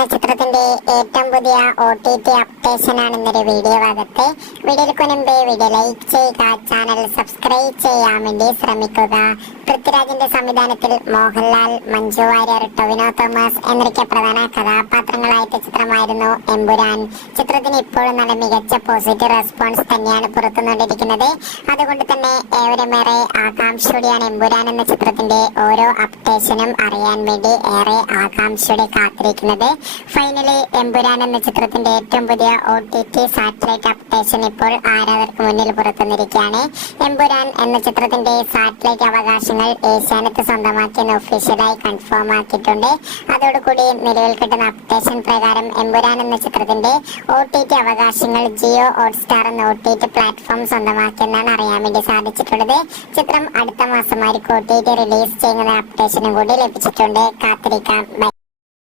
എന്ന ചിത്രത്തിന്റെ ഏറ്റവും പുതിയ OTT അപ്ഡേഷനാണ് ഇന്നൊരു വീഡിയോ ഭാഗത്ത്. വീഡിയോയ്ക്ക് മുൻപ് വീഡിയോ ലൈക്ക് ചെയ്യുക, ചാനൽ സബ്സ്ക്രൈബ് ചെയ്യാൻ വേണ്ടി ശ്രമിക്കുക. പൃഥ്വിരാജിന്റെ സംവിധാനത്തിൽ മോഹൻലാൽ, മഞ്ജു വാര്യർ, ടൊവിനോ തോമസ് എന്നൊക്കെ പ്രധാന കഥാപാത്രങ്ങളായിട്ട് ചിത്രമായിരുന്നു എമ്പുരാൻ. ചിത്രത്തിന് ഇപ്പോഴും നല്ല മികച്ച പോസിറ്റീവ് റെസ്പോൺസ് തന്നെയാണ് പുറത്തുകൊണ്ടിരിക്കുന്നത്. അതുകൊണ്ട് തന്നെ ഏവരുമേറെ ആകാംക്ഷയോടെയാണ് എമ്പുരാൻ എന്ന ചിത്രത്തിന്റെ ഓരോ അപ്ഡേഷനും അറിയാൻ വേണ്ടി ഏറെ ആകാംക്ഷയോടെ കാത്തിരിക്കുന്നത്. ഫൈനലി എമ്പുരാൻ എന്ന ചിത്രത്തിന്റെ ഏറ്റവും പുതിയ OTT സാറ്റലൈറ്റ് അപ്ഡേഷൻ ഇപ്പോൾ ആരാധകർക്ക് മുന്നിൽ പുറത്തുവന്നിരിക്കുകയാണ്. എമ്പുരാൻ എന്ന ചിത്രത്തിന്റെ സാറ്റലൈറ്റ് അവകാശങ്ങൾ ഏഷ്യാനെറ്റ് സ്വന്തമാക്കിയെന്ന് ഒഫീഷ്യലായി കൺഫേം ആക്കിയിട്ടുണ്ട്. അതോടുകൂടി നിലവിൽ കിട്ടുന്ന അപ്ഡേഷൻ പ്രകാരം എമ്പുരാൻ എന്ന ചിത്രത്തിന്റെ OTT അവകാശങ്ങൾ ജിയോ ഹോട്ട്സ്റ്റാർ എന്ന OTT പ്ലാറ്റ്ഫോം സ്വന്തമാക്കിയെന്നാണ് അറിയാൻ വേണ്ടി സാധിച്ചിട്ടുള്ളത്. ചിത്രം അടുത്ത മാസമായിരിക്കും OTT റിലീസ് ചെയ്യുന്ന അപ്ഡേഷനും കൂടി ലഭിച്ചിട്ടുണ്ട്. കാത്തിരിക്കാം.